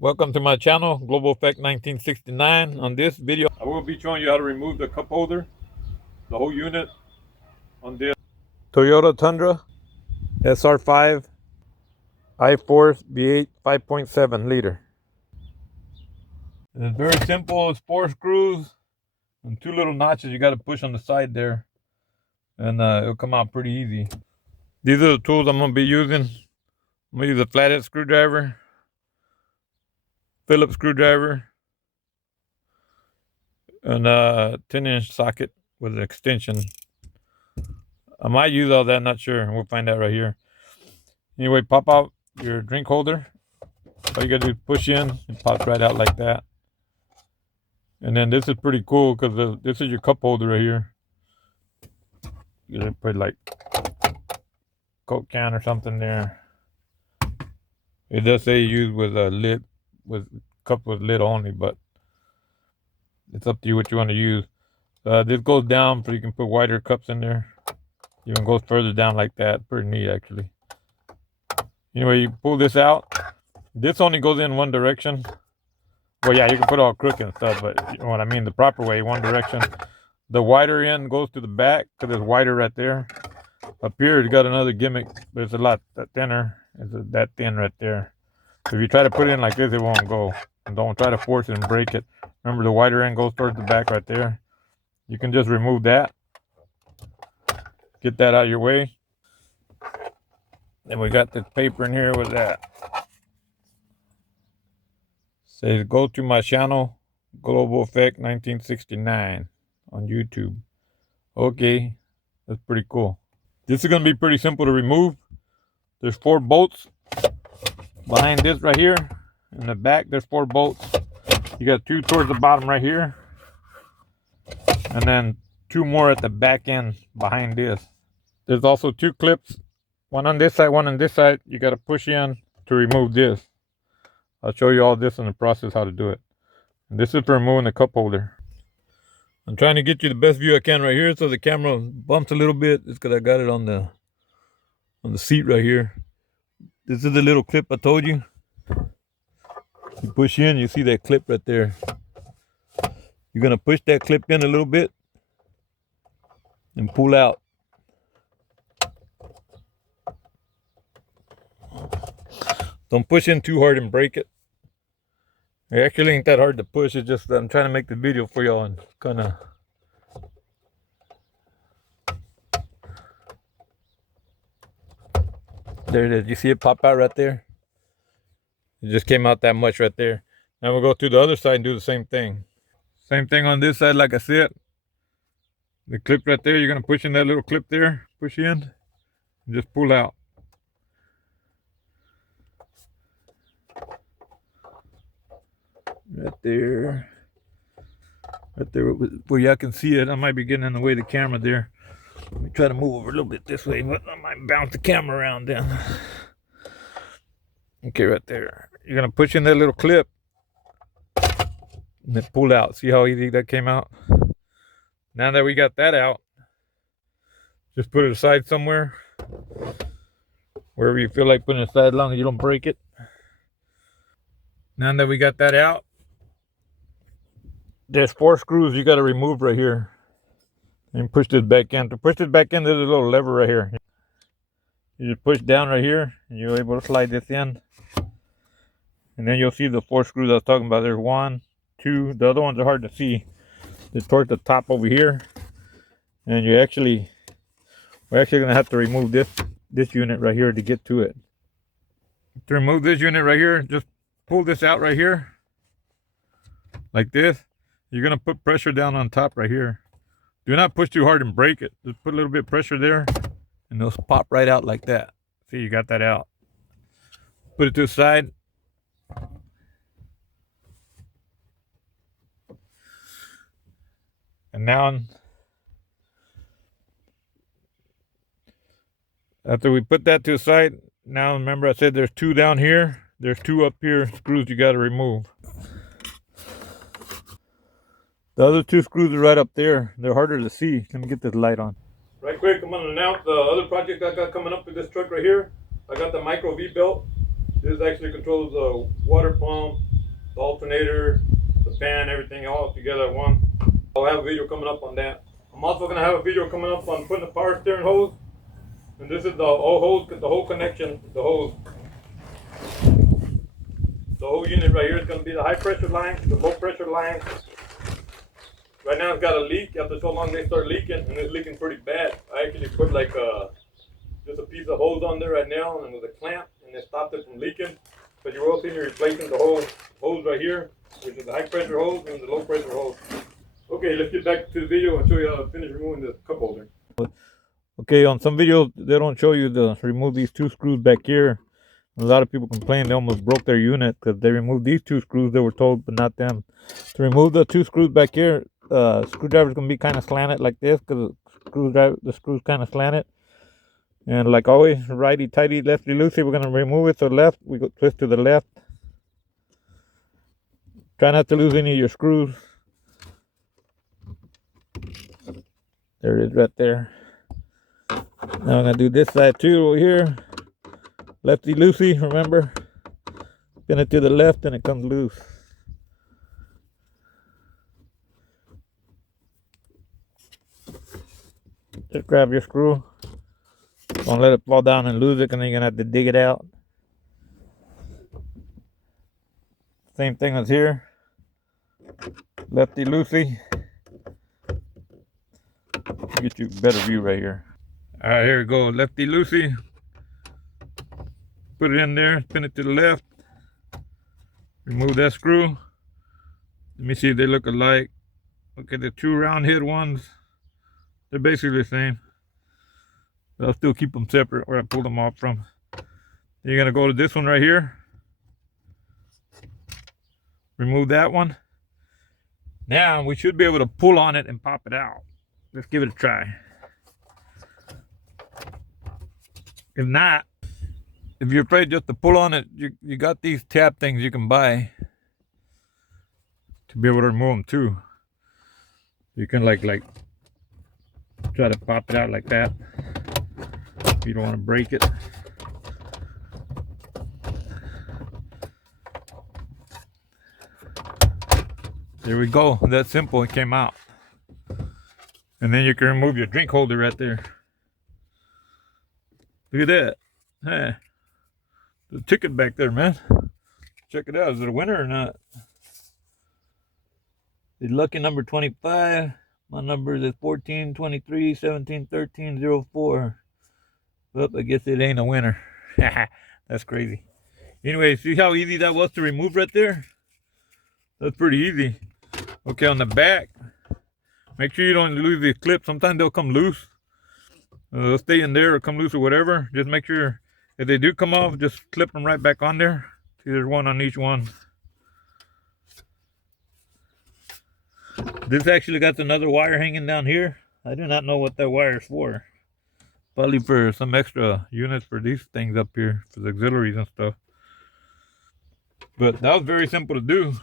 Welcome to my channel, Global Effect 1969. On this video, I will be showing you how to remove the cup holder, the whole unit on this Toyota Tundra SR5 I-Force V8 5.7 liter. It's very simple. It's 4 screws and 2 little notches you got to push on the side there, and it'll come out pretty easy. These are the tools I'm going to be using. I'm going to use a flathead screwdriver, Phillips screwdriver, and a 10-inch socket with an extension. I might use all that, not sure. We'll find out right here. Anyway, pop out your drink holder. All you gotta do is push in, it pops right out like that. And then this is pretty cool because this is your cup holder right here. You gotta put like Coke can or something there. It does say use with a lid, with cup with lid only, but it's up to you what you want to use. This goes down so you can put wider cups in there. Even goes further down like that. Pretty neat, actually. Anyway, you pull this out. This only goes in one direction. Well, yeah, you can put all crooked and stuff, but you know what I mean, the proper way, one direction. The wider end goes to the back because it's wider right there. Up here, it's got another gimmick, but it's a lot thinner. It's that thin right there. So if you try to put it in like this, it won't go. And don't try to force it and break it. Remember, the wider end goes towards the back right there. You can just remove that. Get that out of your way. Then we got this paper in here with that. Says go to my channel, Global Effect 1969 on YouTube. Okay, that's pretty cool. This is going to be pretty simple to remove. There's 4 bolts behind this right here. In the back, there's 4 bolts. You got 2 towards the bottom right here. And then 2 more at the back end behind this. There's also 2 clips. One on this side, one on this side. You got to push in to remove this. I'll show you all this in the process how to do it. And this is for removing the cup holder. I'm trying to get you the best view I can right here, so the camera bumps a little bit. It's because I got it on the seat right here. This is the little clip I told you. You push in, you see that clip right there. You're gonna push that clip in a little bit and pull out. Don't push in too hard and break it. It actually ain't that hard to push. It's just I'm trying to make the video for y'all and kind of. There it is. You see it pop out right there? It just came out that much right there. Now we'll go to the other side and do the same thing. Same thing on this side, like I said. The clip right there, you're going to push in that little clip there. Push in and just pull out. Right there. Right there where y'all can see it. I might be getting in the way of the camera there. Let me try to move over a little bit this way, but I might bounce the camera around then. Okay, right there. You're going to push in that little clip and then pull out. See how easy that came out? Now that we got that out, just put it aside somewhere. Wherever you feel like putting it aside, as long as you don't break it. Now that we got that out, there's 4 screws you got to remove right here. And push this back in. To push this back in, there's a little lever right here. You just push down right here, and you're able to slide this in. And then you'll see the 4 screws I was talking about. There's 1, 2. The other ones are hard to see. They're towards the top over here. And we're actually going to have to remove this unit right here to get to it. To remove this unit right here, just pull this out right here. Like this. You're going to put pressure down on top right here. Do not push too hard and break it. Just put a little bit of pressure there. And they'll pop right out like that. See, you got that out. Put it to the side. And now, after we put that to the side, now remember I said there's 2 down here. There's 2 up here, screws you got to remove. The other 2 screws are right up there. They're harder to see. Let me get this light on. Right quick, I'm going to announce the other project I got coming up with this truck right here. I got the micro V-belt. This actually controls the water pump, the alternator, the fan, everything all together at one. I'll have a video coming up on that. I'm also going to have a video coming up on putting the power steering hose. And this is the whole connection, the whole unit right here is going to be the high pressure line, the low pressure line. Right now it's got a leak. After so long they start leaking, and it's leaking pretty bad. I actually put like just a piece of hose on there right now, and with a clamp, and it stopped it from leaking. But you will see me replacing the whole hose right here, which is the high pressure hose and the low pressure hose. Okay, let's get back to the video and show you how to finish removing the cup holder. Okay, on some videos they don't show you to remove these two screws back here. A lot of people complain they almost broke their unit because they removed these two screws, they were told, but not them. To remove the two screws back here, screwdriver is going to be kind of slanted like this because the screws kind of slanted. And like always, righty tighty, lefty loosey, we're going to remove it to the left. We go twist to the left. Try not to lose any of your screws. There it is right there. Now I'm going to do this side too over here. Lefty loosey, remember? Spin it to the left and it comes loose. Just grab your screw. Don't let it fall down and lose it, and then you're going to have to dig it out. Same thing as here. Lefty loosey. Get you a better view right here. Alright, here we go. Lefty loosey. Put it in there, spin it to the left. Remove that screw. Let me see if they look alike. Okay, the two round head ones, they're basically the same. But I'll still keep them separate where I pulled them off from. Then you're going to go to this one right here. Remove that one. Now we should be able to pull on it and pop it out. Let's give it a try. If not, if you're afraid just to pull on it, you got these tab things you can buy to be able to remove them too. You can like try to pop it out like that. If you don't want to break it. There we go. That's simple. It came out. And then you can remove your drink holder right there. Look at that. Hey. The ticket back there, man. Check it out. Is it a winner or not? The lucky number 25. My number is 14 23 17 13 04. Well, I guess it ain't a winner. That's crazy. Anyway, see how easy that was to remove right there? That's pretty easy. Okay, on the back, make sure you don't lose these clips. Sometimes they'll come loose. They'll stay in there or come loose or whatever. Just make sure if they do come off, just clip them right back on there. See, there's one on each one. This actually got another wire hanging down here. I do not know what that wire is for. Probably for some extra units for these things up here, for the auxiliaries and stuff. But that was very simple to do.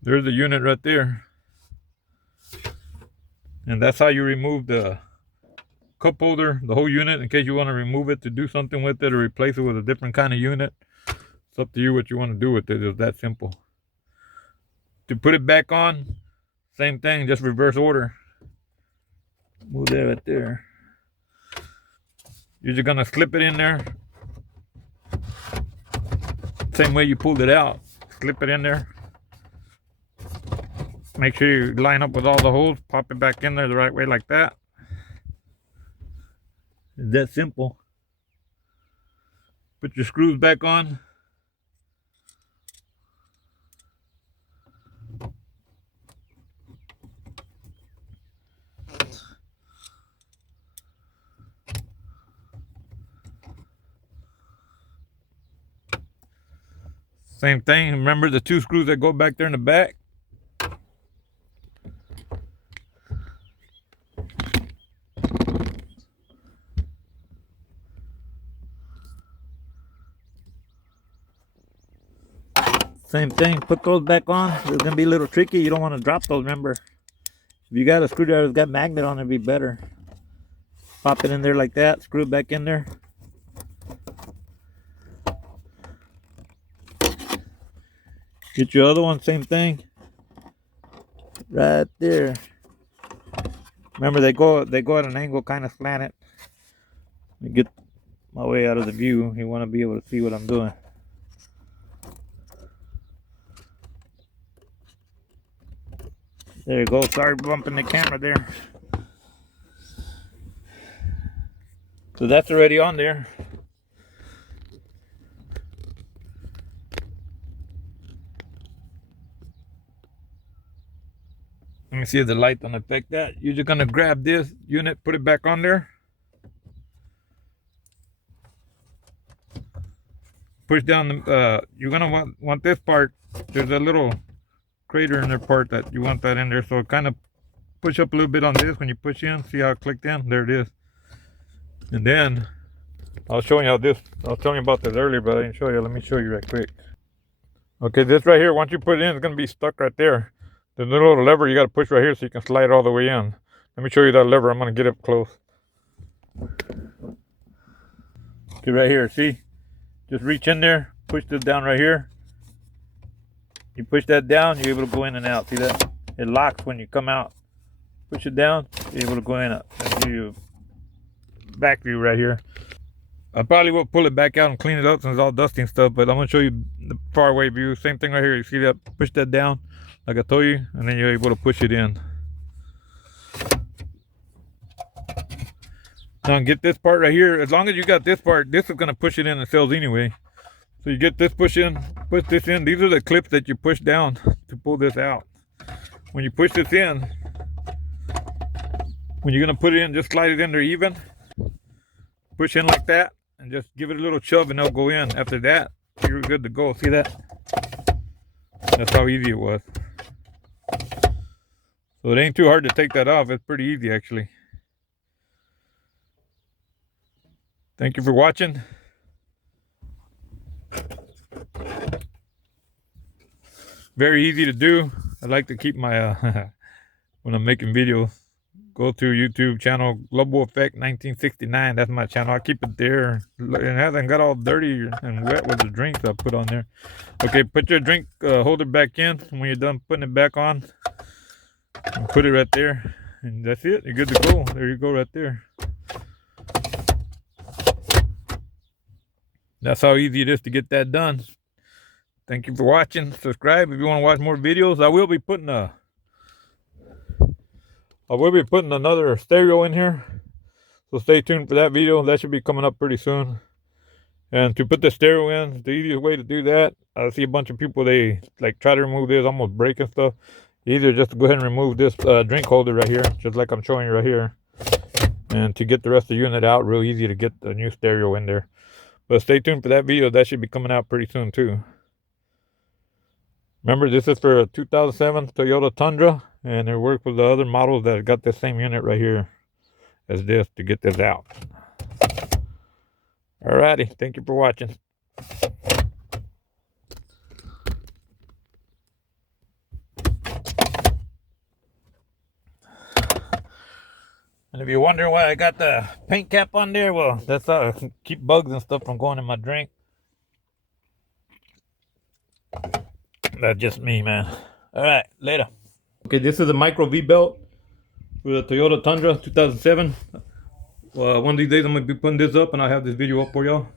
There's the unit right there. And that's how you remove the cup holder, the whole unit, in case you want to remove it to do something with it or replace it with a different kind of unit. It's up to you what you want to do with it. It's that simple. To put it back on, same thing, just reverse order. Move that right there. You're just gonna slip it in there. Same way you pulled it out. Slip it in there. Make sure you line up with all the holes. Pop it back in there the right way like that. It's that simple. Put your screws back on. Same thing. Remember the two screws that go back there in the back? Same thing, put those back on. It's gonna be a little tricky. You don't want to drop those, remember. If you got a screwdriver that's got magnet on it, it'd be better. Pop it in there like that, screw it back in there. Get your other one, same thing. Right there. Remember, they go at an angle kind of slanted. Let me get my way out of the view. You want to be able to see what I'm doing. There you go. Sorry bumping the camera there. So that's already on there. Let me see if the light don't affect that. You're just gonna grab this unit, put it back on there. Push down the, you're gonna want this part. There's a little crater in their part that you want that in there. So kind of push up a little bit on this when you push in. See how it clicked in? There it is. And then, I was showing you how this, I was telling you about this earlier, but I didn't show you. Let me show you right quick. Okay, this right here, once you put it in, it's gonna be stuck right there. The little lever you gotta push right here so you can slide it all the way in. Let me show you that lever. I'm gonna get up close. Okay, right here, see? Just reach in there, push this down right here. You push that down, you're able to go in and out. See that? It locks when you come out. Push it down, you're able to go in. I'll give you a back view right here. I probably will pull it back out and clean it up since it's all dusty and stuff, but I'm gonna show you the far away view. Same thing right here. You see that? Push that down, like I told you, and then you're able to push it in. Now get this part right here. As long as you got this part, this is gonna push it in the cells anyway. So you get this push this in. These are the clips that you push down to pull this out. When you push this in, when you're gonna put it in, just slide it in there even. Push in like that and just give it a little shove and it'll go in. After that, you're good to go. See that? That's how easy it was. So it ain't too hard to take that off. It's pretty easy actually. Thank you for watching. Very easy to do. I like to keep my when I'm making videos. Go to YouTube channel Global Effect 1969. That's my channel. I keep it there. It hasn't got all dirty and wet with the drinks I put on there. Okay, put your drink holder back in. When you're done putting it back on, and put it right there, and that's it. You're good to go. There you go, right there. That's how easy it is to get that done. Thank you for watching. Subscribe if you want to watch more videos. I will be putting another stereo in here, so stay tuned for that video. That should be coming up pretty soon. And to put the stereo in, the easiest way to do that, I see a bunch of people, they like try to remove this, almost breaking stuff. Either just go ahead and remove this drink holder right here, just like I'm showing you right here. And to get the rest of the unit out, real easy to get the new stereo in there. But stay tuned for that video. That should be coming out pretty soon too. Remember, this is for a 2007 Toyota Tundra, and it works with the other models that got the same unit right here as this to get this out. Alrighty, thank you for watching. And if you're wondering why I got the paint cap on there, well, that's how I can keep bugs and stuff from going in my drink. That's just me, man. Alright, later. Okay, this is a micro V-belt for the Toyota Tundra 2007. One of these days I'm going to be putting this up and I'll have this video up for y'all.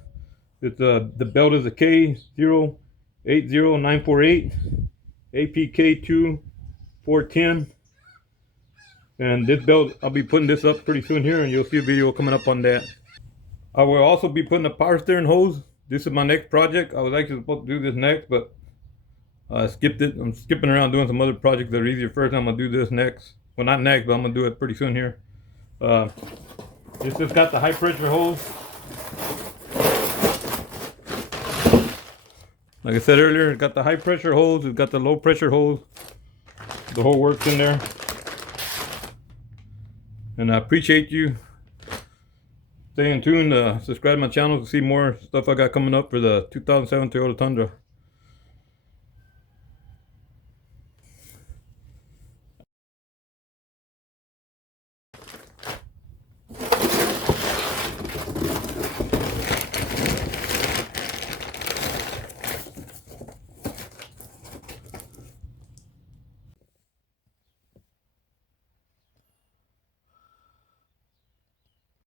The belt is a K080948 APK2410. And this belt, I'll be putting this up pretty soon here, and you'll see a video coming up on that. I will also be putting a power steering hose. This is my next project. I was actually supposed to do this next, but I skipped it. I'm skipping around doing some other projects that are easier first. I'm going to do this next. Well, not next, but I'm going to do it pretty soon here. This has got the high pressure hose. Like I said earlier, it's got the high pressure hose. It's got the low pressure hose. The whole works in there. And I appreciate you staying tuned. Subscribe to my channel to see more stuff I got coming up for the 2007 Toyota Tundra.